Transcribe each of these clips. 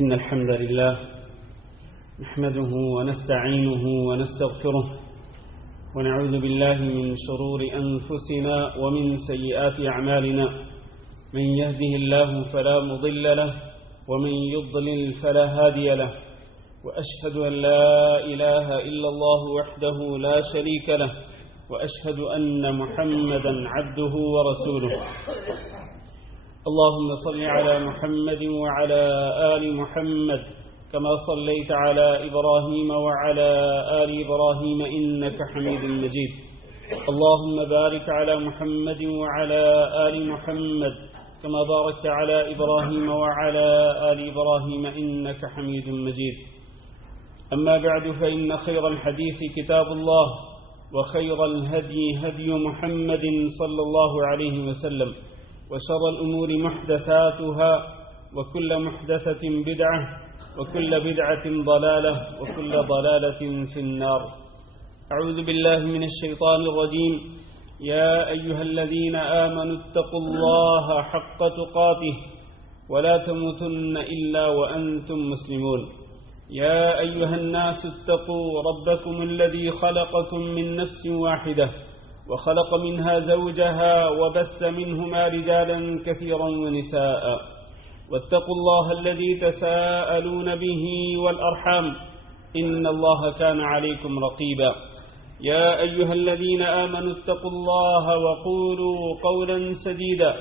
إن الحمد لله نحمده ونستعينه ونستغفره ونعوذ بالله من شرور أنفسنا ومن سيئات أعمالنا من يهده الله فلا مضل له ومن يضلل فلا هادي له وأشهد أن لا إله إلا الله وحده لا شريك له وأشهد أن محمدا عبده ورسوله اللهم صل على محمد وعلى آل محمد كما صليت على إبراهيم وعلى آل إبراهيم إنك حميد مجيد اللهم بارك على محمد وعلى آل محمد كما باركت على إبراهيم وعلى آل إبراهيم إنك حميد مجيد أما بعد فإن خير الحديث كتاب الله وخير الهدي هدي محمد صلى الله عليه وسلم وشر الأمور محدثاتها وكل محدثة بدعة وكل بدعة ضلالة وكل ضلالة في النار. أعوذ بالله من الشيطان الرجيم. يا أيها الذين آمنوا اتقوا الله حق تقاته ولا تموتن إلا وأنتم مسلمون. يا أيها الناس اتقوا ربكم الذي خلقكم من نفس واحدة وخلق منها زوجها وبث منهما رجالا كثيرا ونساء واتقوا الله الذي تساءلون به والأرحام إن الله كان عليكم رقيبا. يا أيها الذين آمنوا اتقوا الله وقولوا قولا سديدا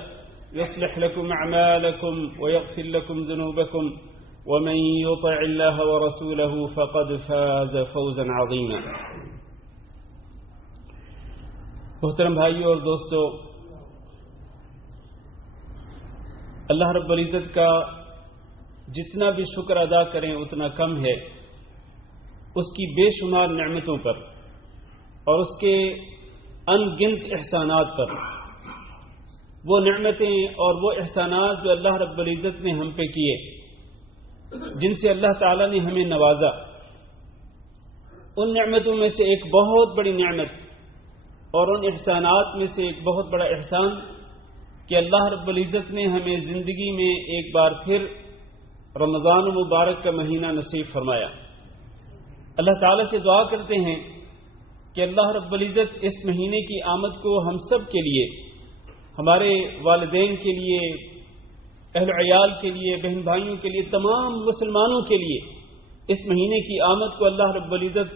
يصلح لكم أعمالكم ويغفر لكم ذنوبكم ومن يطع الله ورسوله فقد فاز فوزا عظيما. محترم بھائیو اور دوستو، اللہ رب العزت کا جتنا بھی شکر ادا کریں اتنا کم ہے، اس کی بے شمار نعمتوں پر اور اس کے ان گنت احسانات پر. وہ نعمتیں اور وہ احسانات جو اللہ رب العزت نے ہم پہ کیے، جن سے اللہ تعالیٰ نے ہمیں نوازا، ان نعمتوں میں سے ایک بہت بڑی نعمت اور ان احسانات میں سے ایک بہت بڑا احسان کہ اللہ رب العزت نے ہمیں زندگی میں ایک بار پھر رمضان مبارک کا مہینہ نصیب فرمایا. اللہ تعالیٰ سے دعا کرتے ہیں کہ اللہ رب العزت اس مہینے کی آمد کو ہم سب کے لیے، ہمارے والدین کے لیے، اہل عیال کے لیے، بہن بھائیوں کے لیے، تمام مسلمانوں کے لیے اس مہینے کی آمد کو اللہ رب العزت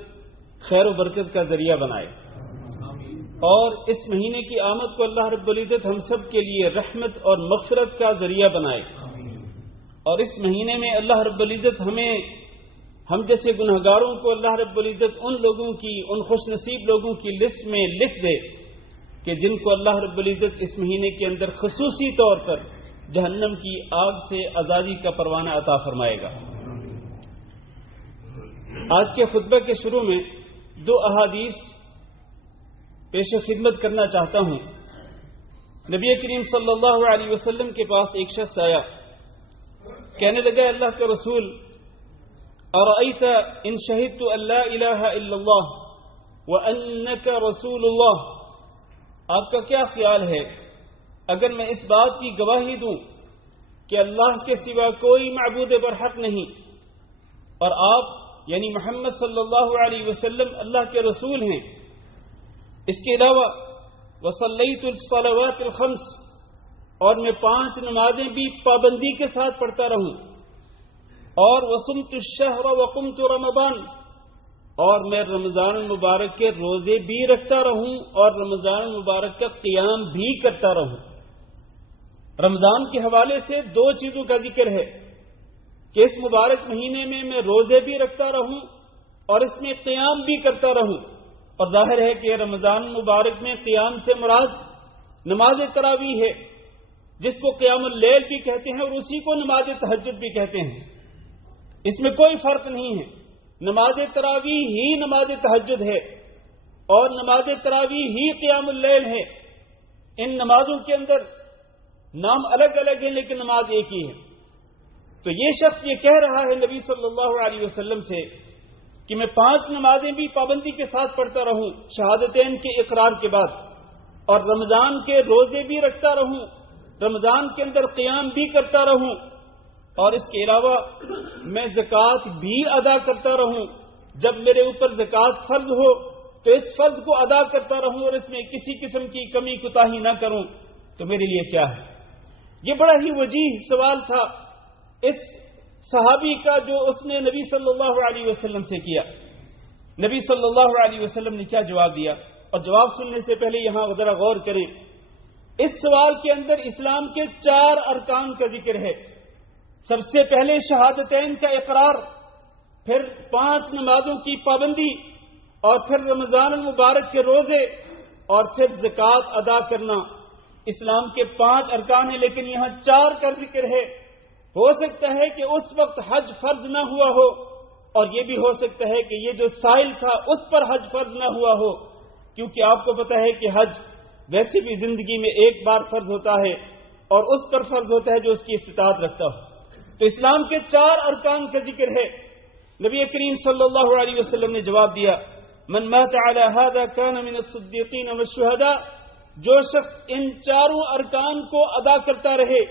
خیر و برکت کا ذریعہ بنائے، اور اس مہینے کی آمد کو اللہ رب العزت ہم سب کے لیے رحمت اور مغفرت کا ذریعہ بنائے. اور اس مہینے میں اللہ رب العزت ہم جیسے گنہگاروں کو اللہ رب العزت ان لوگوں کی، ان خوش نصیب لوگوں کی لسٹ میں لکھ دے کہ جن کو اللہ رب العزت اس مہینے کے اندر خصوصی طور پر جہنم کی آگ سے آزادی کا پروانہ عطا فرمائے گا. آج کے خطبہ کے شروع میں دو احادیث پیش خدمت کرنا چاہتا ہوں. نبی کریم صلی اللہ علیہ وسلم کے پاس ایک شخص آیا، کہنے لگا اللہ کے رسول، ارأیت ان شہدت ان لا الہ الا اللہ وانک رسول اللہ، آپ کا کیا خیال ہے اگر میں اس بات کی گواہی دوں کہ اللہ کے سوا کوئی معبود برحق نہیں اور آپ یعنی محمد صلی اللہ علیہ وسلم اللہ کے رسول ہیں، اس کے علاوہ وصلیت الصلوات الخمس، اور میں 5 نمازیں بھی پابندی کے ساتھ پڑھتا رہوں، اور وصمت الشہر وقمت رمضان، اور میں رمضان المبارک کے روزے بھی رکھتا رہوں اور رمضان المبارک کا قیام بھی کرتا رہوں. رمضان کے حوالے سے 2 چیزوں کا ذکر ہے کہ اس مبارک مہینے میں میں روزے بھی رکھتا رہوں اور اس میں قیام بھی کرتا رہوں. اور ظاہر ہے کہ رمضان مبارک میں قیام سے مراد نماز تراویح ہے، جس کو قیام اللیل بھی کہتے ہیں اور اسی کو نماز تہجد بھی کہتے ہیں. اس میں کوئی فرق نہیں ہے، نماز تراویح ہی نماز تہجد ہے اور نماز تراویح ہی قیام اللیل ہے. ان نمازوں کے اندر نام الگ الگ ہیں لیکن نماز ایک ہی ہے. تو یہ شخص یہ کہہ رہا ہے نبی صلی اللہ علیہ وسلم سے کہ میں 5 نمازیں بھی پابندی کے ساتھ پڑھتا رہوں شہادتین کے اقرار کے بعد، اور رمضان کے روزے بھی رکھتا رہوں، رمضان کے اندر قیام بھی کرتا رہوں، اور اس کے علاوہ میں زکوٰۃ بھی ادا کرتا رہوں، جب میرے اوپر زکوٰۃ فرض ہو تو اس فرض کو ادا کرتا رہوں اور اس میں کسی قسم کی کمی کوتاہی نہ کروں، تو میرے لیے کیا ہے؟ یہ بڑا ہی وجیح سوال تھا اس صحابی کا جو اس نے نبی صلی اللہ علیہ وسلم سے کیا۔ نبی صلی اللہ علیہ وسلم نے کیا جواب دیا؟ اور جواب سننے سے پہلے یہاں ذرا غور کریں۔ اس سوال کے اندر اسلام کے 4 ارکان کا ذکر ہے۔ سب سے پہلے شہادتین کا اقرار، پھر 5 نمازوں کی پابندی، اور پھر رمضان المبارک کے روزے، اور پھر زکوٰۃ ادا کرنا۔ اسلام کے 5 ارکان ہیں، لیکن یہاں 4 کا ذکر ہے۔ ہو سکتا ہے کہ اس وقت حج فرض نہ ہوا ہو، اور یہ بھی ہو سکتا ہے کہ یہ جو سائل تھا اس پر حج فرض نہ ہوا ہو، کیونکہ آپ کو پتہ ہے کہ حج ویسے بھی زندگی میں ایک بار فرض ہوتا ہے، اور اس پر فرض ہوتا ہے جو اس کی استطاعت رکھتا ہو۔ تو اسلام کے 4 ارکان کا ذکر ہے۔ نبی کریم صلی اللہ علیہ وسلم نے جواب دیا، من مات على هذا كان من الصدیقین والشہداء، جو شخص ان 4 ارکان کو ادا کرتا رہے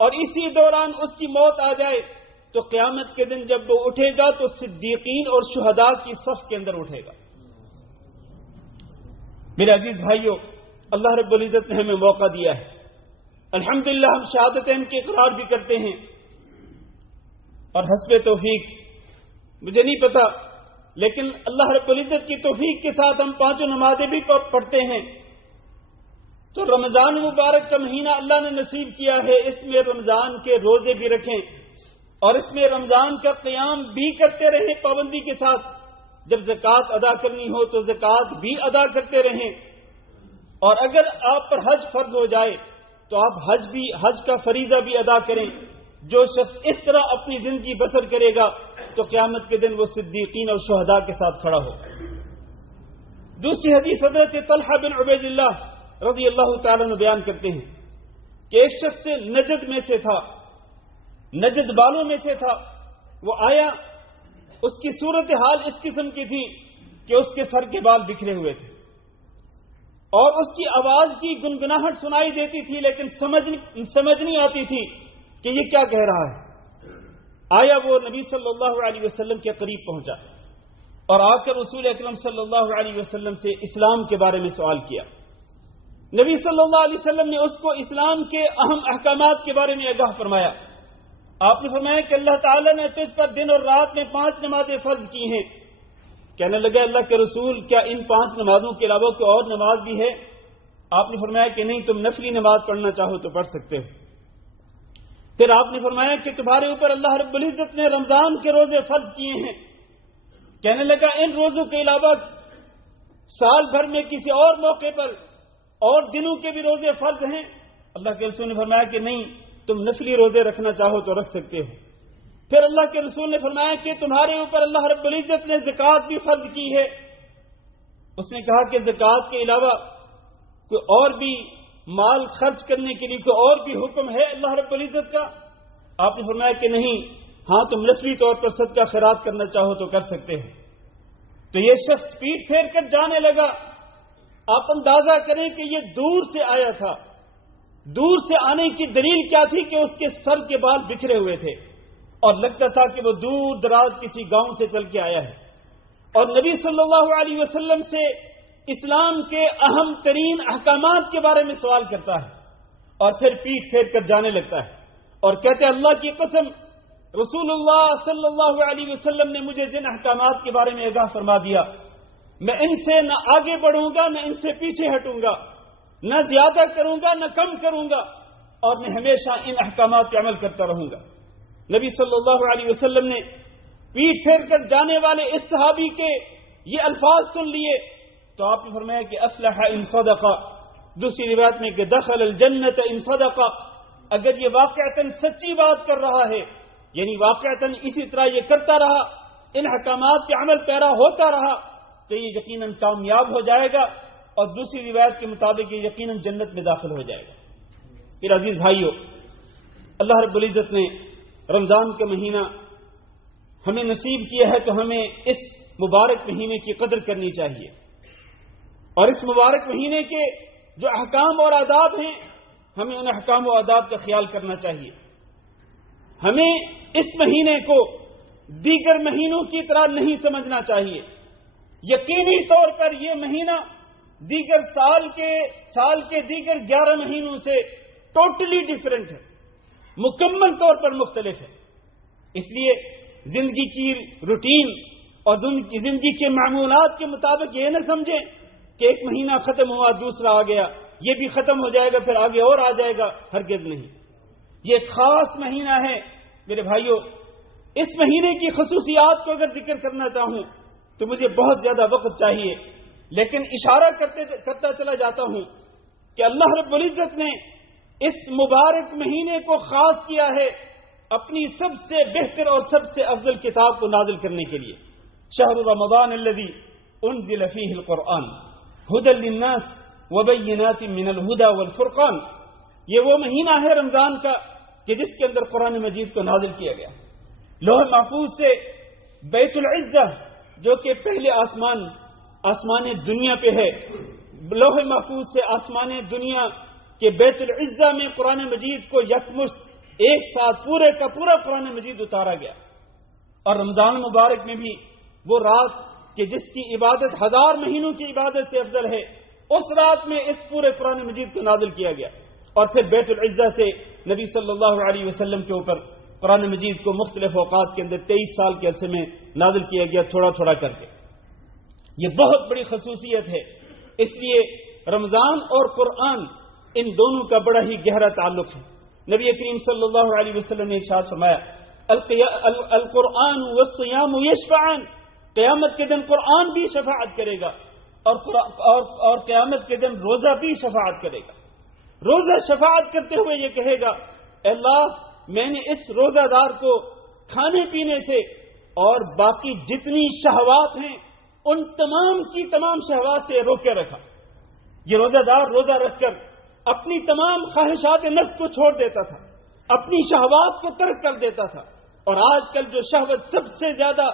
اور اسی دوران اس کی موت آ جائے تو قیامت کے دن جب وہ اٹھے گا تو صدیقین اور شہداء کی صف کے اندر اٹھے گا۔ میرے عزیز بھائیوں، اللہ رب العزت نے ہمیں موقع دیا ہے، الحمدللہ ہم شہادتین کے اقرار بھی کرتے ہیں، اور حسب توفیق مجھے نہیں پتا، لیکن اللہ رب العزت کی توفیق کے ساتھ ہم 5 نمازیں بھی پڑھتے ہیں۔ تو رمضان مبارک کا مہینہ اللہ نے نصیب کیا ہے، اس میں رمضان کے روزے بھی رکھیں، اور اس میں رمضان کا قیام بھی کرتے رہیں پابندی کے ساتھ۔ جب زکوٰۃ ادا کرنی ہو تو زکوٰۃ بھی ادا کرتے رہیں، اور اگر آپ پر حج فرض ہو جائے تو آپ حج کا فریضہ بھی ادا کریں۔ جو شخص اس طرح اپنی زندگی بسر کرے گا تو قیامت کے دن وہ صدیقین اور شہداء کے ساتھ کھڑا ہو۔ دوسری حدیث حضرت طلحہ بن عبید اللہ رضی اللہ تعالیٰ عنہ بیان کرتے ہیں کہ ایک شخص سے نجد میں سے تھا، نجد بالوں میں سے تھا، وہ آیا، اس کی صورتحال اس قسم کی تھی کہ اس کے سر کے بال بکھرے ہوئے تھے، اور اس کی آواز کی گنگناہٹ سنائی دیتی تھی، لیکن سمجھ نہیں آتی تھی کہ یہ کیا کہہ رہا ہے۔ آیا وہ نبی صلی اللہ علیہ وسلم کے قریب پہنچا اور آ کر رسول اکرم صلی اللہ علیہ وسلم سے اسلام کے بارے میں سوال کیا۔ نبی صلی اللہ علیہ وسلم نے اس کو اسلام کے اہم احکامات کے بارے میں آگاہ فرمایا۔ آپ نے فرمایا کہ اللہ تعالیٰ نے تجھ پر دن اور رات میں 5 نمازیں فرض کی ہیں۔ کہنے لگا اللہ کے رسول، کیا ان 5 نمازوں کے علاوہ کوئی اور نماز بھی ہے؟ آپ نے فرمایا کہ نہیں، تم نفلی نماز پڑھنا چاہو تو پڑھ سکتے ہو۔ پھر آپ نے فرمایا کہ تمہارے اوپر اللہ رب العزت نے رمضان کے روزے فرض کیے ہیں۔ کہنے لگا ان روزوں کے علاوہ سال بھر میں کسی اور موقع پر اور دنوں کے بھی روزے فرض ہیں؟ اللہ کے رسول نے فرمایا کہ نہیں، تم نفلی روزے رکھنا چاہو تو رکھ سکتے ہو۔ پھر اللہ کے رسول نے فرمایا کہ تمہارے اوپر اللہ رب العزت نے زکوٰۃ بھی فرض کی ہے۔ اس نے کہا کہ زکوٰۃ کے علاوہ کوئی اور بھی مال خرچ کرنے کے لیے کوئی اور بھی حکم ہے اللہ رب العزت کا؟ آپ نے فرمایا کہ نہیں، ہاں تم نفلی طور پر صدقہ خیرات کرنا چاہو تو کر سکتے ہو۔ تو یہ شخص پیٹ پھیر کر جانے لگا۔ آپ اندازہ کریں کہ یہ دور سے آیا تھا، دور سے آنے کی دلیل کیا تھی کہ اس کے سر کے بال بکھرے ہوئے تھے، اور لگتا تھا کہ وہ دور دراز کسی گاؤں سے چل کے آیا ہے، اور نبی صلی اللہ علیہ وسلم سے اسلام کے اہم ترین احکامات کے بارے میں سوال کرتا ہے، اور پھر پیٹ پھیر کر جانے لگتا ہے اور کہتے ہیں اللہ کی قسم، رسول اللہ صلی اللہ علیہ وسلم نے مجھے جن احکامات کے بارے میں آگاہ فرما دیا، میں ان سے نہ آگے بڑھوں گا نہ ان سے پیچھے ہٹوں گا، نہ زیادہ کروں گا نہ کم کروں گا، اور میں ہمیشہ ان احکامات پہ عمل کرتا رہوں گا۔ نبی صلی اللہ علیہ وسلم نے پیٹ پھیر کر جانے والے اس صحابی کے یہ الفاظ سن لیے تو آپ نے فرمایا کہ افلح ان صدق، دوسری روایت میں کہ دخل الجنت ان صدق، اگر یہ واقعتاً سچی بات کر رہا ہے، یعنی واقعتاً اسی طرح یہ کرتا رہا، ان احکامات پہ عمل پیرا ہوتا رہا تو یہ یقیناً کامیاب ہو جائے گا، اور دوسری روایت کے مطابق یہ یقیناً جنت میں داخل ہو جائے گا۔ پھر عزیز بھائیو، اللہ رب العزت نے رمضان کا مہینہ ہمیں نصیب کیا ہے تو ہمیں اس مبارک مہینے کی قدر کرنی چاہیے، اور اس مبارک مہینے کے جو احکام اور آداب ہیں ہمیں ان احکام و آداب کا خیال کرنا چاہیے۔ ہمیں اس مہینے کو دیگر مہینوں کی طرح نہیں سمجھنا چاہیے. یقینی طور پر یہ مہینہ دیگر سال کے دیگر 11 مہینوں سے ٹوٹلی ڈیفرنٹ ہے، مکمل طور پر مختلف ہے. اس لیے زندگی کی روٹین اور زندگی کے معمولات کے مطابق یہ نہ سمجھیں کہ ایک مہینہ ختم ہوا دوسرا آ گیا، یہ بھی ختم ہو جائے گا پھر آگے اور آ جائے گا. ہرگز نہیں. یہ خاص مہینہ ہے میرے بھائیوں. اس مہینے کی خصوصیات کو اگر ذکر کرنا چاہوں تو مجھے بہت زیادہ وقت چاہیے، لیکن اشارہ کرتا چلا جاتا ہوں کہ اللہ رب العزت نے اس مبارک مہینے کو خاص کیا ہے اپنی سب سے بہتر اور سب سے افضل کتاب کو نازل کرنے کے لیے. شہر رمضان الذی انزل فیہ القرآن ھدی للناس وبینات من الھدی والفرقان. یہ وہ مہینہ ہے رمضان کا کہ جس کے اندر قرآن مجید کو نازل کیا گیا. لوح محفوظ سے بیت العزہ جو کہ پہلے آسمان دنیا پہ ہے، لوح محفوظ سے آسمان دنیا کے بیت العزہ میں قرآن مجید کو یکمشت ایک ساتھ پورے کا پورا قرآن مجید اتارا گیا. اور رمضان مبارک میں بھی وہ رات کہ جس کی عبادت 1000 مہینوں کی عبادت سے افضل ہے، اس رات میں اس پورے قرآن مجید کو نازل کیا گیا. اور پھر بیت العزہ سے نبی صلی اللہ علیہ وسلم کے اوپر قرآن مجید کو مختلف اوقات کے اندر 23 سال کے عرصے میں نازل کیا گیا، تھوڑا تھوڑا کر کے. یہ بہت بڑی خصوصیت ہے. اس لیے رمضان اور قرآن ان دونوں کا بڑا ہی گہرا تعلق ہے. نبی کریم صلی اللہ علیہ وسلم نے ارشاد فرمایا القرآن والصیام یشفعان. قیامت کے دن قرآن بھی شفاعت کرے گا اور قیامت کے دن روزہ بھی شفاعت کرے گا. روزہ شفاعت کرتے ہوئے یہ کہے گا اللہ میں نے اس روزہ دار کو کھانے پینے سے اور باقی جتنی شہوات ہیں ان تمام کی تمام شہوات سے روکے رکھا. یہ روزہ دار روزہ رکھ کر اپنی تمام خواہشات نفس کو چھوڑ دیتا تھا، اپنی شہوات کو ترک کر دیتا تھا. اور آج کل جو شہوت سب سے زیادہ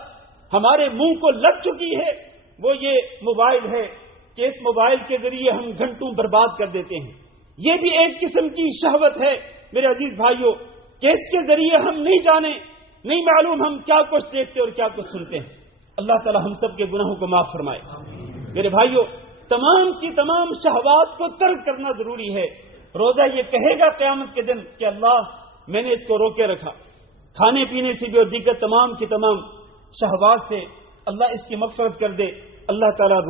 ہمارے منہ کو لگ چکی ہے وہ یہ موبائل ہے کہ اس موبائل کے ذریعے ہم گھنٹوں برباد کر دیتے ہیں. یہ بھی ایک قسم کی شہوت ہے میرے عزیز بھائیوں کہ اس کے ذریعے ہم نہیں معلوم ہم کیا کچھ دیکھتے اور کیا کچھ سنتے ہیں. اللہ تعالی ہم سب کے گناہوں کو معاف فرمائے. میرے بھائیوں تمام کی تمام شہوات کو ترک کرنا ضروری ہے. روزہ یہ کہے گا قیامت کے دن کہ اللہ میں نے اس کو روکے رکھا، کھانے پینے سے بھی اور دیگر تمام کی تمام شہوات سے اللہ اس کی مغفرت کر دے. اللہ تعالیٰ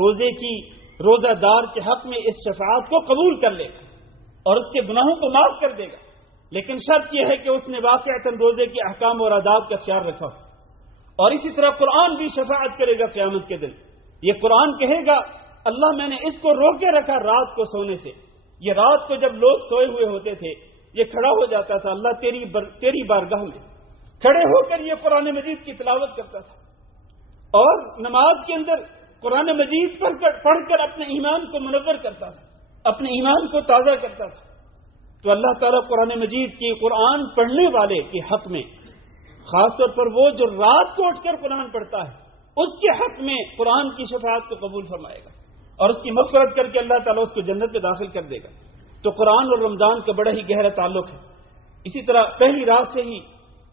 روزہ دار کے حق میں اس شفاعت کو قبول کر لے گا اور اس کے گناہوں کو معاف کر دے گا. لیکن شرط یہ ہے کہ اس نے واقعتاً روزے کے احکام اور آداب کا خیال رکھا ہو. اور اسی طرح قرآن بھی شفاعت کرے گا قیامت کے دن. یہ قرآن کہے گا اللہ میں نے اس کو روکے رکھا رات کو سونے سے. یہ رات کو جب لوگ سوئے ہوئے ہوتے تھے یہ کھڑا ہو جاتا تھا اللہ تیری بارگاہ میں، کھڑے ہو کر یہ قرآن مجید کی تلاوت کرتا تھا اور نماز کے اندر قرآن مجید پڑھ کر اپنے ایمان کو منور کرتا تھا، اپنے ایمان کو تازہ کرتا تھا. تو اللہ تعالیٰ قرآن مجید کی قرآن پڑھنے والے کے حق میں، خاص طور پر وہ جو رات کو اٹھ کر قرآن پڑھتا ہے، اس کے حق میں قرآن کی شفاعت کو قبول فرمائے گا اور اس کی مغفرت کر کے اللہ تعالیٰ اس کو جنت میں داخل کر دے گا. تو قرآن اور رمضان کا بڑا ہی گہرا تعلق ہے. اسی طرح پہلی رات سے ہی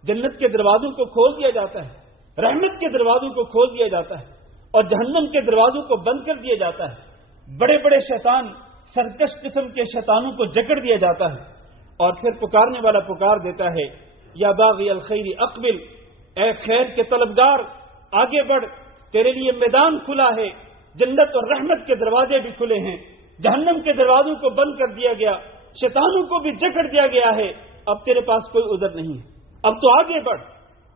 جنت کے دروازوں کو کھول دیا جاتا ہے، رحمت کے دروازوں کو کھول دیا جاتا ہے اور جہنم کے دروازوں کو بند کر دیا جاتا ہے. بڑے بڑے شیطان، سرکش قسم کے شیطانوں کو جکڑ دیا جاتا ہے اور پھر پکارنے والا پکار دیتا ہے یا باغی الخیر اقبل، اے خیر کے طلبگار آگے بڑھ، تیرے لیے میدان کھلا ہے، جنت اور رحمت کے دروازے بھی کھلے ہیں، جہنم کے دروازوں کو بند کر دیا گیا، شیطانوں کو بھی جکڑ دیا گیا ہے، اب تیرے پاس کوئی عذر نہیں ہے، اب تو آگے بڑھ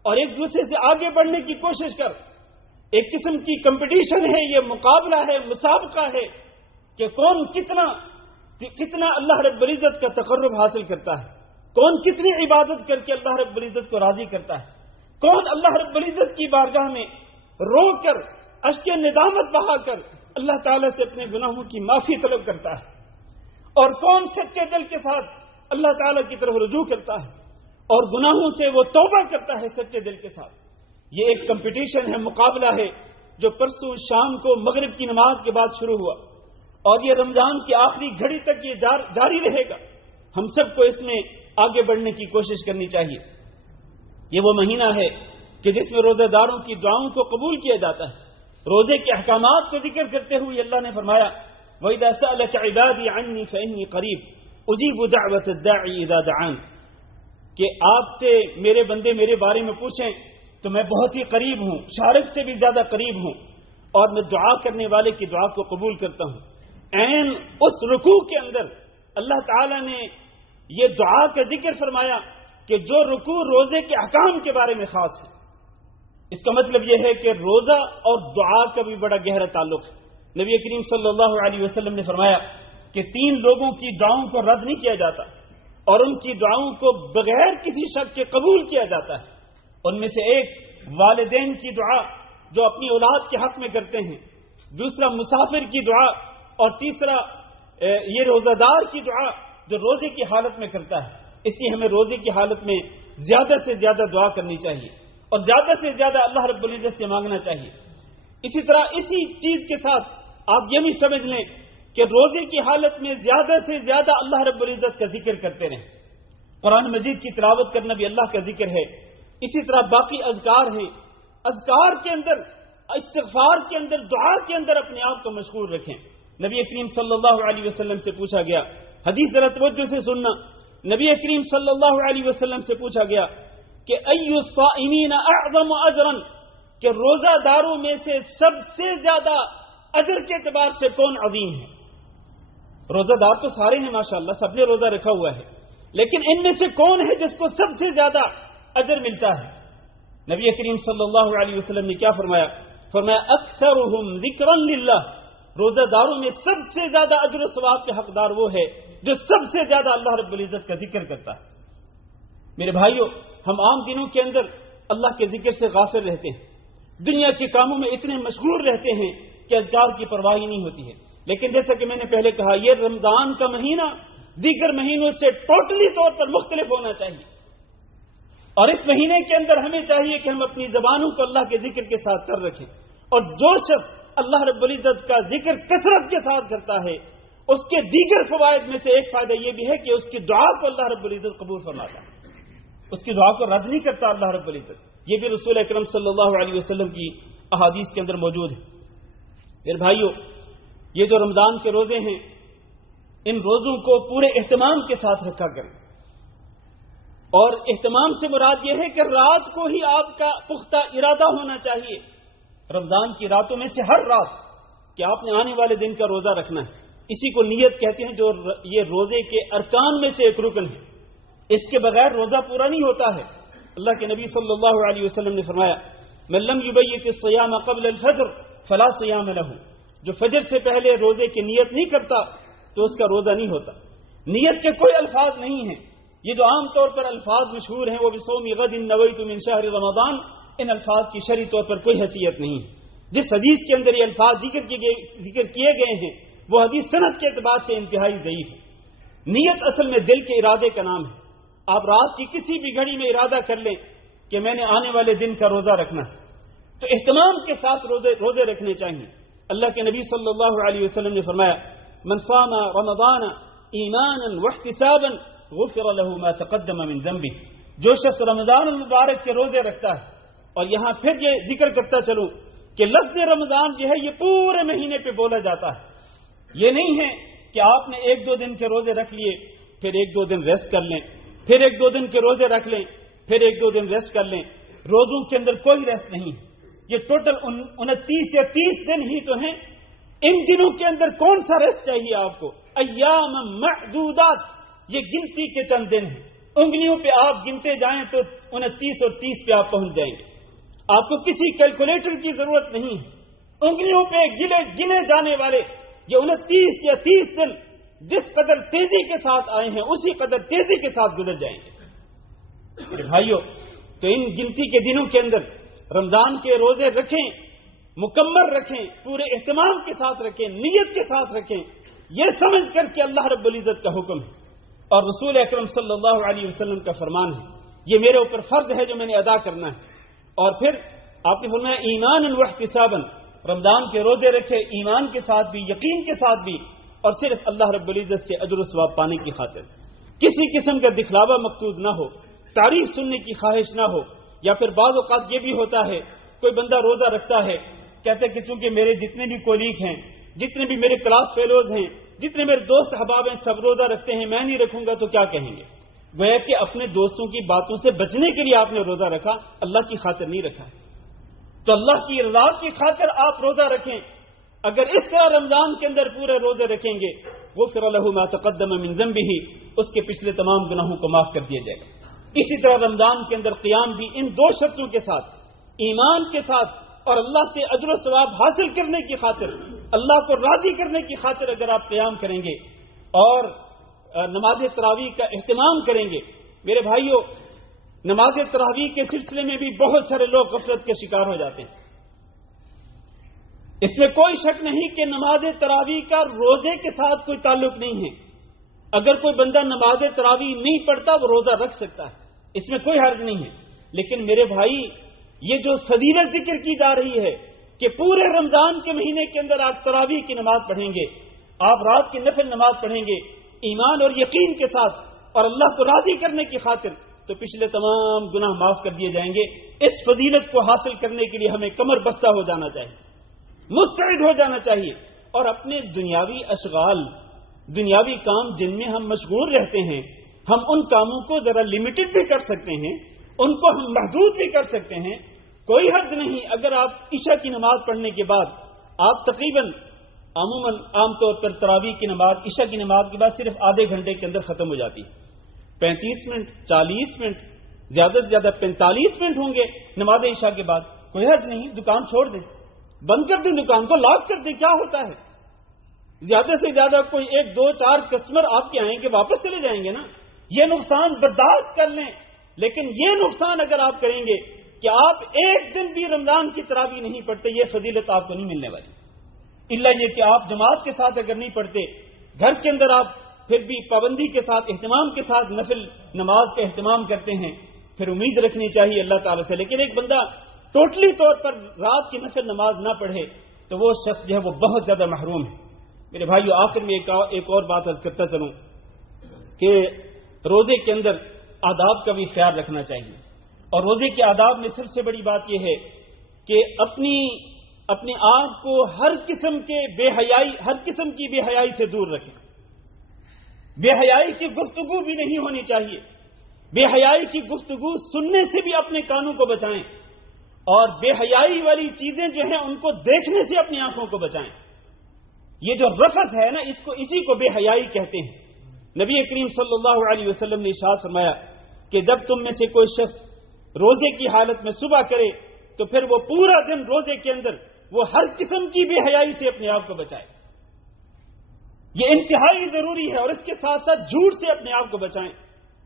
اور ایک دوسرے سے آگے بڑھنے کی کوشش کر. ایک قسم کی کمپٹیشن ہے، یہ مقابلہ ہے، مسابقہ ہے کہ کون کتنا اللہ رب العزت کا تقرب حاصل کرتا ہے، کون کتنی عبادت کر کے اللہ رب العزت کو راضی کرتا ہے، کون اللہ رب العزت کی بارگاہ میں رو کر اشک ندامت بہا کر اللہ تعالیٰ سے اپنے گناہوں کی معافی طلب کرتا ہے، اور کون سچے دل کے ساتھ اللہ تعالیٰ کی طرف رجوع کرتا ہے اور گناہوں سے وہ توبہ کرتا ہے سچے دل کے ساتھ. یہ ایک کمپٹیشن ہے، مقابلہ ہے جو پرسوں شام کو مغرب کی نماز کے بعد شروع ہوا اور یہ رمضان کی آخری گھڑی تک یہ جاری رہے گا. ہم سب کو اس میں آگے بڑھنے کی کوشش کرنی چاہیے. یہ وہ مہینہ ہے کہ جس میں روزہ داروں کی دعاؤں کو قبول کیا جاتا ہے۔ روزے کے احکامات کو ذکر کرتے ہوئے اللہ نے فرمایا وَإِذَا سَأَلَكَ عِبَادِي عَنِّي فَإِنِّي قَرِيبٌ أُجِيبُ دَعْوَةَ الدَّاعِ إِذَا دَعَانِ، کہ آپ سے میرے بندے میرے بارے میں پوچھیں تو میں بہت ہی قریب ہوں، شارق سے بھی زیادہ قریب ہوں، اور میں دعا کرنے والے کی دعا کو قبول کرتا ہوں۔ عین اس رکوع کے اندر اللہ تعالی نے یہ دعا کا ذکر فرمایا کہ جو رکوع روزے کے احکام کے بارے میں خاص ہے۔ اس کا مطلب یہ ہے کہ روزہ اور دعا کا بھی بڑا گہرا تعلق ہے۔ نبی کریم صلی اللہ علیہ وسلم نے فرمایا کہ 3 لوگوں کی دعاؤں کو رد نہیں کیا جاتا اور ان کی دعاؤں کو بغیر کسی شک کے قبول کیا جاتا ہے۔ ان میں سے ایک والدین کی دعا جو اپنی اولاد کے حق میں کرتے ہیں، دوسرا مسافر کی دعا، اور تیسرا یہ روزہ دار کی دعا جو روزے کی حالت میں کرتا ہے۔ اس لیے ہمیں روزے کی حالت میں زیادہ سے زیادہ دعا کرنی چاہیے اور زیادہ سے زیادہ اللہ رب العزت سے مانگنا چاہیے۔ اسی طرح اسی چیز کے ساتھ آپ یہ بھی سمجھ لیں کہ روزے کی حالت میں زیادہ سے زیادہ اللہ رب العزت کا ذکر کرتے رہیں۔ قرآن مجید کی تلاوت کرنا بھی اللہ کا ذکر ہے۔ اسی طرح باقی اذکار ہیں، اذکار کے اندر، استغفار کے اندر، دعا کے اندر اپنے آپ کو مشغول رکھیں۔ نبی کریم صلی اللہ علیہ وسلم سے پوچھا گیا، حدیث ذرا توجہ سے سننا، نبی کریم صلی اللہ علیہ وسلم سے پوچھا گیا کہ ای الصائمین اعظم اجرا، کہ روزہ داروں میں سے سب سے زیادہ اجر کے اعتبار سے کون عظیم ہے؟ روزہ دار تو سارے ہیں ماشاءاللہ، سب نے روزہ رکھا ہوا ہے، لیکن ان میں سے کون ہے جس کو سب سے زیادہ اجر ملتا ہے؟ نبی کریم صلی اللہ علیہ وسلم نے کیا فرمایا؟ فرمایا اکثرهم ذکرا للہ، روزہ داروں میں سب سے زیادہ اجر و ثواب کے حقدار وہ ہے جو سب سے زیادہ اللہ رب العزت کا ذکر کرتا ہے۔ میرے بھائیوں، ہم عام دنوں کے اندر اللہ کے ذکر سے غافل رہتے ہیں، دنیا کے کاموں میں اتنے مشغول رہتے ہیں کہ اذکار کی پرواہ نہیں ہوتی ہے۔ لیکن جیسا کہ میں نے پہلے کہا، یہ رمضان کا مہینہ دیگر مہینوں سے ٹوٹلی طور پر مختلف ہونا چاہیے، اور اس مہینے کے اندر ہمیں چاہیے کہ ہم اپنی زبانوں کو اللہ کے ذکر کے ساتھ کر رکھیں، اور جو شخص اللہ رب العزت کا ذکر کثرت کے ساتھ کرتا ہے اس کے دیگر فوائد میں سے ایک فائدہ یہ بھی ہے کہ اس کی دعا کو اللہ رب العزت قبول فرماتا ہے، اس کی دعا کو رد نہیں کرتا اللہ رب العزت۔ یہ بھی رسول اکرم صلی اللہ علیہ وسلم کی احادیث کے اندر موجود ہے۔ پھر بھائیوں، یہ جو رمضان کے روزے ہیں، ان روزوں کو پورے اہتمام کے ساتھ رکھا کریں، اور اہتمام سے مراد یہ ہے کہ رات کو ہی آپ کا پختہ ارادہ ہونا چاہیے، رمضان کی راتوں میں سے ہر رات، کہ آپ نے آنے والے دن کا روزہ رکھنا ہے۔ اسی کو نیت کہتے ہیں، جو یہ روزے کے ارکان میں سے ایک رکن ہے، اس کے بغیر روزہ پورا نہیں ہوتا ہے۔ اللہ کے نبی صلی اللہ علیہ وسلم نے فرمایا من لم یبیت الصیام قبل الفجر فلا صیام له، جو فجر سے پہلے روزے کی نیت نہیں کرتا تو اس کا روزہ نہیں ہوتا۔ نیت کے کوئی الفاظ نہیں ہیں، یہ جو عام طور پر الفاظ مشہور ہیں، وہ بصوم غد نویت من شہر رمضان، ان الفاظ کی شرعی طور پر کوئی حیثیت نہیں ہے۔ جس حدیث کے اندر یہ الفاظ ذکر کیے گئے ہیں وہ حدیث سند کے اعتبار سے انتہائی ضعیف ہے۔ نیت اصل میں دل کے ارادے کا نام ہے۔ آپ رات کی کسی بھی گھڑی میں ارادہ کر لیں کہ میں نے آنے والے دن کا روزہ رکھنا ہے، تو اہتمام کے ساتھ روزے رکھنے چاہیے۔ اللہ کے نبی صلی اللہ علیہ وسلم نے فرمایا من صام رمضان ایمانا واحتسابا غفر له ما تقدم من ذنبه، جو شخص رمضان المبارک کے روزے رکھتا ہے، اور یہاں پھر یہ ذکر کرتا چلوں کہ لفظ رمضان جو ہے یہ پورے مہینے پہ بولا جاتا ہے، یہ نہیں ہے کہ آپ نے 1-2 دن کے روزے رکھ لیے پھر 1-2 دن ریسٹ کر لیں، پھر 1-2 دن کے روزے رکھ لیں پھر 1-2 دن ریسٹ کر لیں۔ روزوں کے اندر کوئی ریسٹ نہیں ہے، یہ ٹوٹل 29 یا 30 دن ہی تو ہیں۔ ان دنوں کے اندر کون سا ریسٹ چاہیے آپ کو؟ ایام معدودات، یہ گنتی کے چند دن ہیں، انگلیوں پہ آپ گنتے جائیں تو 29 اور 30 پہ آپ پہنچ جائیں گے۔ آپ کو کسی کیلکولیٹر کی ضرورت نہیں ہے، انگلیوں پہ گنے جانے والے یہ 29 یا 30 دن جس قدر تیزی کے ساتھ آئے ہیں اسی قدر تیزی کے ساتھ گزر جائیں گے۔ میرے بھائیوں، تو ان گنتی کے دنوں کے اندر رمضان کے روزے رکھیں، مکمل رکھیں، پورے اہتمام کے ساتھ رکھیں، نیت کے ساتھ رکھیں، یہ سمجھ کر کہ اللہ رب العزت کا حکم ہے اور رسول اکرم صلی اللہ علیہ وسلم کا فرمان ہے، یہ میرے اوپر فرض ہے جو میں نے ادا کرنا ہے۔ اور پھر آپ نے فرمایا ایمانا واحتسابا، رمضان کے روزے رکھے ایمان کے ساتھ بھی، یقین کے ساتھ بھی، اور صرف اللہ رب العزت سے اجر و ثواب پانے کی خاطر، کسی قسم کا دکھلاوا مقصود نہ ہو، تعریف سننے کی خواہش نہ ہو، یا پھر بعض اوقات یہ بھی ہوتا ہے کوئی بندہ روزہ رکھتا ہے، کہتے کہ چونکہ میرے جتنے بھی کولیگ ہیں، جتنے بھی میرے کلاس فیلوز ہیں، جتنے میرے دوست احباب ہیں، سب روزہ رکھتے ہیں، میں نہیں رکھوں گا تو کیا کہیں گے؟ گویا کہ اپنے دوستوں کی باتوں سے بچنے کے لیے آپ نے روزہ رکھا، اللہ کی خاطر نہیں رکھا۔ تو اللہ کی رضا کی خاطر آپ روزہ رکھیں۔ اگر اس طرح رمضان کے اندر پورے روزے رکھیں گے، غفر لہ ما تقدم من ذنبہ، اس کے پچھلے تمام گناہوں کو معاف کر دیا جائے گا۔ اسی طرح رمضان کے اندر قیام بھی ان دو شرطوں کے ساتھ، ایمان کے ساتھ اور اللہ سے اجر و ثواب حاصل کرنے کی خاطر، اللہ کو راضی کرنے کی خاطر اگر آپ قیام کریں گے اور نماز تراویح کا اہتمام کریں گے۔ میرے بھائیوں، نماز تراویح کے سلسلے میں بھی بہت سارے لوگ غفلت کے شکار ہو جاتے ہیں۔ اس میں کوئی شک نہیں کہ نماز تراویح کا روزے کے ساتھ کوئی تعلق نہیں ہے۔ اگر کوئی بندہ نماز تراویح نہیں پڑھتا وہ روزہ رکھ سکتا ہے، اس میں کوئی حرج نہیں ہے۔ لیکن میرے بھائی، یہ جو فضیلت ذکر کی جا رہی ہے کہ پورے رمضان کے مہینے کے اندر آپ تراویح کی نماز پڑھیں گے، آپ رات کی نفل نماز پڑھیں گے ایمان اور یقین کے ساتھ اور اللہ کو راضی کرنے کی خاطر، تو پچھلے تمام گناہ معاف کر دیے جائیں گے۔ اس فضیلت کو حاصل کرنے کے لیے ہمیں کمر بستہ ہو جانا چاہیے، مستعد ہو جانا چاہیے، اور اپنے دنیاوی اشغال، دنیاوی کام جن میں ہم مشغول رہتے ہیں، ہم ان کاموں کو ذرا لمیٹڈ بھی کر سکتے ہیں، ان کو ہم محدود بھی کر سکتے ہیں۔ کوئی حرج نہیں اگر آپ عشاء کی نماز پڑھنے کے بعد، آپ تقریباً عام طور پر تراویح کی نماز عشاء کی نماز کے بعد صرف آدھے گھنٹے کے اندر ختم ہو جاتی ہے، 35 منٹ 40 منٹ زیادہ سے زیادہ 45 منٹ ہوں گے نماز عشاء کے بعد۔ کوئی حرج نہیں، دکان چھوڑ دیں، بند کر دیں، دکان کو لاک کر دیں، کیا ہوتا ہے؟ زیادہ سے زیادہ کوئی 1 2 4 کسٹمر آپ کے آئیں گے، واپس چلے جائیں گے نا۔ یہ نقصان برداشت کر لیں، لیکن یہ نقصان اگر آپ کریں گے کہ آپ ایک دن بھی رمضان کی تراویح نہیں پڑھتے، یہ فضیلت آپ کو نہیں ملنے والی، الا یہ کہ آپ جماعت کے ساتھ اگر نہیں پڑھتے، گھر کے اندر آپ پھر بھی پابندی کے ساتھ، اہتمام کے ساتھ نفل نماز کا اہتمام کرتے ہیں، پھر امید رکھنی چاہیے اللہ تعالیٰ سے۔ لیکن ایک بندہ ٹوٹلی طور پر رات کی نفل نماز نہ پڑھے تو وہ شخص جو ہے وہ بہت زیادہ محروم ہے۔ میرے بھائیو، آخر میں ایک اور بات عرض کرتا چلوں کہ روزے کے اندر آداب کا بھی خیال رکھنا چاہیے، اور روزے کے آداب میں سب سے بڑی بات یہ ہے کہ اپنے آپ کو ہر قسم کی بے حیائی سے دور رکھیں۔ بے حیائی کی گفتگو بھی نہیں ہونی چاہیے، بے حیائی کی گفتگو سننے سے بھی اپنے کانوں کو بچائیں، اور بے حیائی والی چیزیں جو ہیں ان کو دیکھنے سے اپنی آنکھوں کو بچائیں۔ یہ جو رفث ہے نا، اسی کو بے حیائی کہتے ہیں۔ نبی کریم صلی اللہ علیہ وسلم نے ارشاد فرمایا کہ جب تم میں سے کوئی شخص روزے کی حالت میں صبح کرے تو پھر وہ پورا دن روزے کے اندر وہ ہر قسم کی بے حیائی سے اپنے آپ کو بچائے۔ یہ انتہائی ضروری ہے، اور اس کے ساتھ ساتھ جھوٹ سے اپنے آپ کو بچائیں،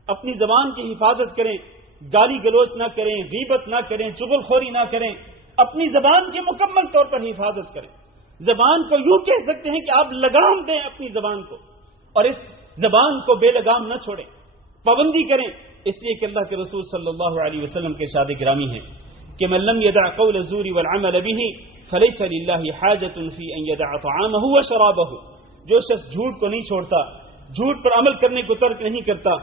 اپنی زبان کی حفاظت کریں، گالی گلوچ نہ کریں، غیبت نہ کریں، چغل خوری نہ کریں، اپنی زبان کی مکمل طور پر حفاظت کریں۔ زبان کو یوں کہہ سکتے ہیں کہ آپ لگام دیں اپنی زبان کو، اور اس زبان کو بے لگام نہ چھوڑیں، پابندی کریں، اس لیے کہ اللہ کے رسول صلی اللہ علیہ وسلم کے ارشاد گرامی ہے کہ من لم يدع قول الزور والعمل به فليس لله حاجة في ان يدع طعامه وشرابه۔ جو شخص جھوٹ کو نہیں چھوڑتا، جھوٹ پر عمل کرنے کو ترک نہیں کرتا،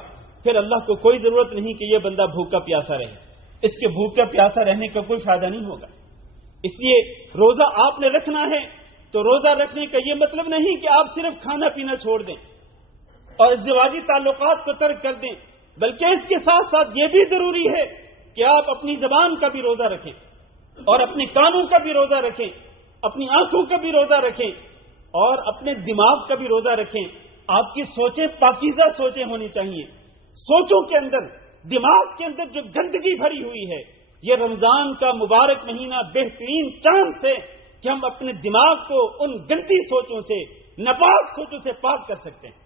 پھر اللہ کو کوئی ضرورت نہیں کہ یہ بندہ بھوکا پیاسا رہے، اس کے بھوکا پیاسا رہنے کا کوئی فائدہ نہیں ہوگا۔ اس لیے روزہ آپ نے رکھنا ہے تو روزہ رکھنے کا یہ مطلب نہیں کہ آپ صرف کھانا پینا چھوڑ دیں اور ازدواجی تعلقات کو ترک کر دیں، بلکہ اس کے ساتھ ساتھ یہ بھی ضروری ہے کہ آپ اپنی زبان کا بھی روزہ رکھیں، اور اپنے کانوں کا بھی روزہ رکھیں، اپنی آنکھوں کا بھی روزہ رکھیں، اور اپنے دماغ کا بھی روزہ رکھیں۔ آپ کی سوچیں پاکیزہ سوچیں ہونی چاہیے۔ سوچوں کے اندر، دماغ کے اندر جو گندگی بھری ہوئی ہے، یہ رمضان کا مبارک مہینہ بہترین چانس ہے کہ ہم اپنے دماغ کو ان گندی سوچوں سے، ناپاک سوچوں سے پاک کر سکتے ہیں۔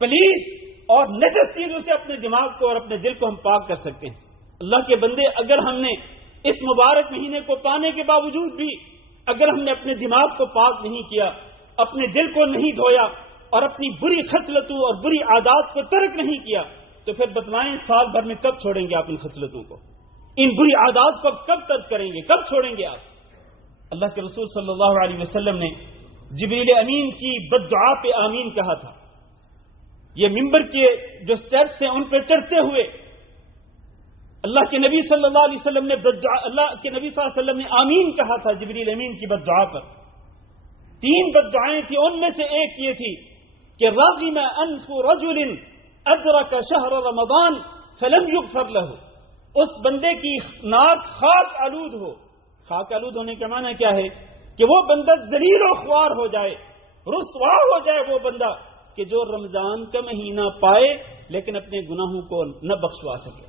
پلیز اور نجس چیزوں سے اپنے دماغ کو اور اپنے دل کو ہم پاک کر سکتے ہیں۔ اللہ کے بندے، اگر ہم نے اس مبارک مہینے کو پانے کے باوجود بھی اگر ہم نے اپنے دماغ کو پاک نہیں کیا، اپنے دل کو نہیں دھویا، اور اپنی بری خصلتوں اور بری عادات کو ترک نہیں کیا، تو پھر بتلائیں سال بھر میں کب چھوڑیں گے آپ ان خصلتوں کو؟ ان بری عادات کو کب ترک کریں گے؟ کب چھوڑیں گے آپ؟ اللہ کے رسول صلی اللہ علیہ وسلم نے جبریل امین کی بد دعا پہ آمین کہا تھا۔ یہ ممبر کے جو سٹیپس ہیں ان پہ چڑھتے ہوئے اللہ کے نبی صلی اللہ علیہ وسلم نے اللہ کے نبی صلی اللہ علیہ وسلم نے آمین کہا تھا جبریل امین کی بد دعا پر. 3 بد دعائیں تھیں، ان میں سے ایک یہ تھی کہ راغم انف رجل ادرک شہر رمضان فلم یغفر له، اس بندے کی ناک خاک آلود ہو. خاک آلود ہونے کا معنی کیا ہے؟ کہ وہ بندہ ذلیل و خوار ہو جائے، رسوا ہو جائے وہ بندہ کہ جو رمضان کا مہینہ پائے لیکن اپنے گناہوں کو نہ بخشوا سکے.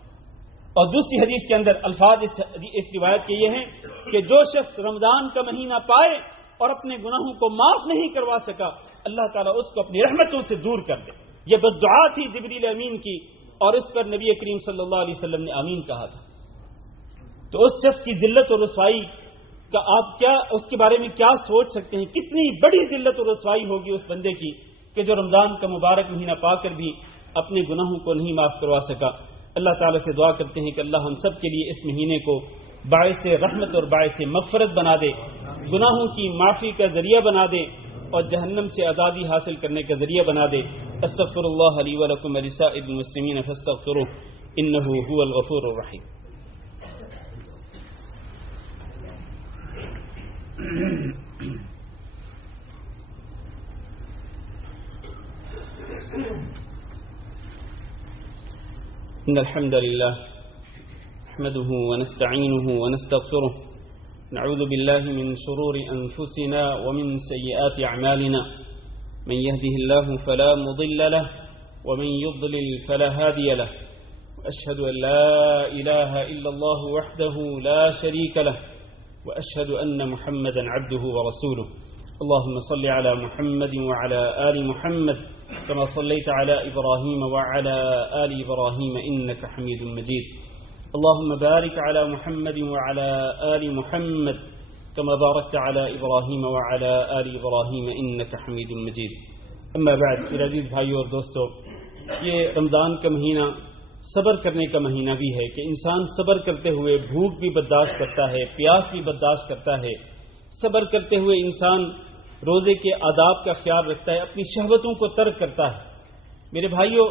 اور دوسری حدیث کے اندر الفاظ اس روایت کے یہ ہیں کہ جو شخص رمضان کا مہینہ پائے اور اپنے گناہوں کو معاف نہیں کروا سکا، اللہ تعالیٰ اس کو اپنی رحمتوں سے دور کر دے. یہ بد دعا تھی جبریل امین کی، اور اس پر نبی کریم صلی اللہ علیہ وسلم نے آمین کہا تھا. تو اس شخص کی ذلت اور رسوائی کا آپ کیا اس کے بارے میں کیا سوچ سکتے ہیں؟ کتنی بڑی ذلت اور رسوائی ہوگی اس بندے کی کہ جو رمضان کا مبارک مہینہ پا کر بھی اپنے گناہوں کو نہیں معاف کروا سکا. اللہ تعالیٰ سے دعا کرتے ہیں کہ اللہ ہم سب کے لیے اس مہینے کو باعث رحمت اور باعث مغفرت بنا دے، گناہوں کی معافی کا ذریعہ بنا دے، اور جہنم سے آزادی حاصل کرنے کا ذریعہ بنا دے. استغفر اللہ لی ولکم ولسائر المسلمین فاستغفروہ انہ هو الغفور الرحیم. ان الحمد للہ نحمده ونستعینه ونستغفره نعوذ بالله من شرور انفسنا ومن سيئات اعمالنا من يهده الله فلا مضل له ومن يضلل فلا هادي له واشهد ان لا اله الا الله وحده لا شريك له واشهد ان محمدا عبده ورسوله. اللهم صل على محمد وعلى آل محمد كما صليت على إبراهيم وعلى آل إبراهيم إنك حميد مجيد. اللهم بارك على محمد وعلى آل محمد كما باركت على إبراهيم وعلى آل إبراهيم إنك حميد مجيد. اما بعد، میرے عزیز بھائیو اور دوستو، یہ رمضان کا مہینہ صبر کرنے کا مہینہ بھی ہے کہ انسان صبر کرتے ہوئے بھوک بھی برداشت کرتا ہے، پیاس بھی برداشت کرتا ہے. صبر کرتے ہوئے انسان روزے کے آداب کا خیال رکھتا ہے، اپنی شہوتوں کو ترک کرتا ہے. میرے بھائیو،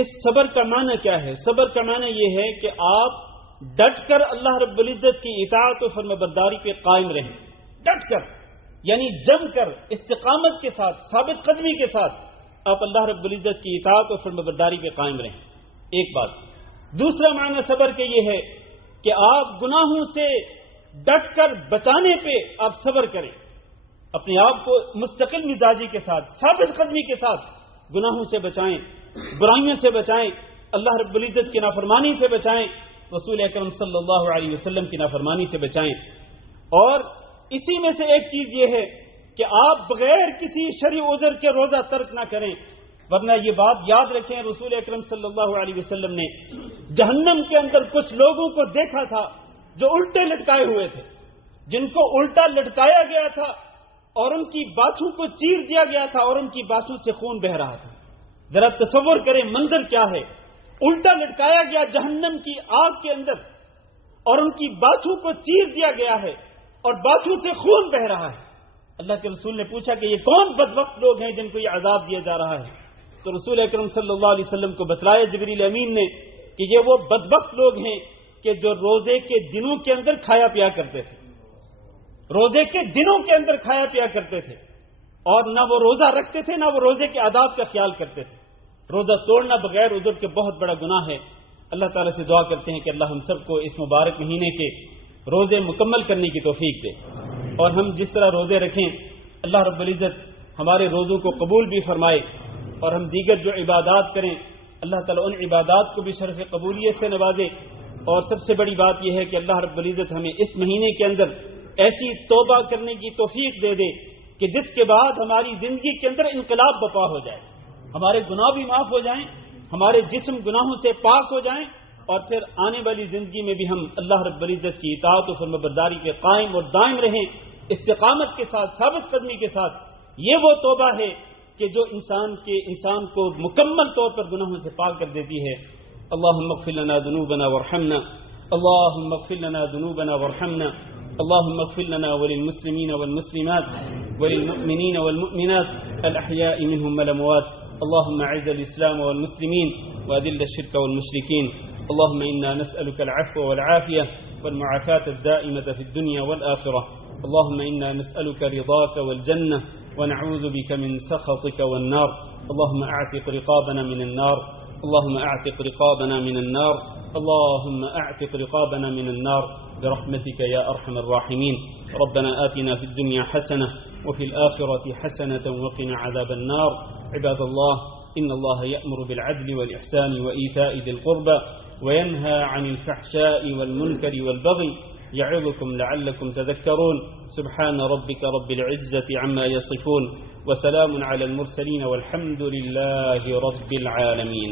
اس صبر کا معنی کیا ہے؟ صبر کا معنی یہ ہے کہ آپ ڈٹ کر اللہ رب العزت کی اطاعت و فرمانبرداری پہ قائم رہیں. ڈٹ کر یعنی جم کر، استقامت کے ساتھ، ثابت قدمی کے ساتھ آپ اللہ رب العزت کی اطاعت و فرمانبرداری پہ قائم رہیں. ایک بات. دوسرا معنی صبر کے یہ ہے کہ آپ گناہوں سے ڈٹ کر بچانے پہ آپ صبر کریں، اپنے آپ کو مستقل مزاجی کے ساتھ، ثابت قدمی کے ساتھ گناہوں سے بچائیں، برائیوں سے بچائیں، اللہ رب العزت کی نافرمانی سے بچائیں، رسول اکرم صلی اللہ علیہ وسلم کی نافرمانی سے بچائیں. اور اسی میں سے ایک چیز یہ ہے کہ آپ بغیر کسی شرعی عذر کے روزہ ترک نہ کریں، ورنہ یہ بات یاد رکھیں رسول اکرم صلی اللہ علیہ وسلم نے جہنم کے اندر کچھ لوگوں کو دیکھا تھا جو الٹے لٹکائے ہوئے تھے، جن کو الٹا لٹکایا گیا تھا اور ان کی باتوں کو چیر دیا گیا تھا اور ان کی باتوں سے خون بہ رہا تھا. ذرا تصور کریں منظر کیا ہے. الٹا لٹکایا گیا جہنم کی آگ کے اندر اور ان کی باتوں کو چیر دیا گیا ہے اور باتوں سے خون بہ رہا ہے. اللہ کے رسول نے پوچھا کہ یہ کون بدبخت لوگ ہیں جن کو یہ عذاب دیا جا رہا ہے؟ تو رسول اکرم صلی اللہ علیہ وسلم کو بتلایا جبریل امین نے کہ یہ وہ بدبخت لوگ ہیں کہ جو روزے کے دنوں کے اندر کھایا پیا کرتے تھے، روزے کے دنوں کے اندر کھایا پیا کرتے تھے، اور نہ وہ روزہ رکھتے تھے نہ وہ روزے کے آداب کا خیال کرتے تھے. روزہ توڑنا بغیر عذر کے بہت بڑا گناہ ہے. اللہ تعالیٰ سے دعا کرتے ہیں کہ اللہ ہم سب کو اس مبارک مہینے کے روزے مکمل کرنے کی توفیق دے، اور ہم جس طرح روزے رکھیں اللہ رب العزت ہمارے روزوں کو قبول بھی فرمائے، اور ہم دیگر جو عبادات کریں اللہ تعالیٰ ان عبادات کو بھی شرف قبولیت سے نوازے. اور سب سے بڑی بات یہ ہے کہ اللہ رب العزت ہمیں اس مہینے کے اندر ایسی توبہ کرنے کی توفیق دے دے کہ جس کے بعد ہماری زندگی کے اندر انقلاب برپا ہو جائے، ہمارے گناہ بھی معاف ہو جائیں، ہمارے جسم گناہوں سے پاک ہو جائیں، اور پھر آنے والی زندگی میں بھی ہم اللہ رب العزت کی اطاعت و فرمانبرداری کے قائم اور دائم رہیں، استقامت کے ساتھ، ثابت قدمی کے ساتھ. یہ وہ توبہ ہے کہ جو انسان کو مکمل طور پر گناہوں سے پاک کر دیتی ہے. اللہم اغفر لنا ذنوبنا وارحمنا، اللہم اغفر لنا ذنوبنا وارحمنا، اللهم اغفر لنا وللمسلمين والمسلمات وللمؤمنين والمؤمنات الأحياء منهم والأموات. اللهم أعز الإسلام والمسلمين وأذل الشرك والمشركين اللهم إنا نسألك العفو والعافية والمعافاة الدائمة في الدنيا والآخرة. اللهم إنا نسألك رضاك والجنة ونعوذ بك من سخطك والنار. اللهم أعتق رقابنا من النار. اللهم أعتق رقابنا من النار. اللهم أعتق رقابنا من النار برحمتك يا أرحم الراحمين. ربنا آتنا في الدنيا حسنة وفي الآخرة حسنة وقنا عذاب النار. عباد الله، إن الله يأمر بالعدل والإحسان وإيتاء ذي القربى وينهى عن الفحشاء والمنكر والبغي يعظكم لعلكم تذكرون. سبحان ربك رب العزة عما يصفون وسلام على المرسلين والحمد لله رب العالمين.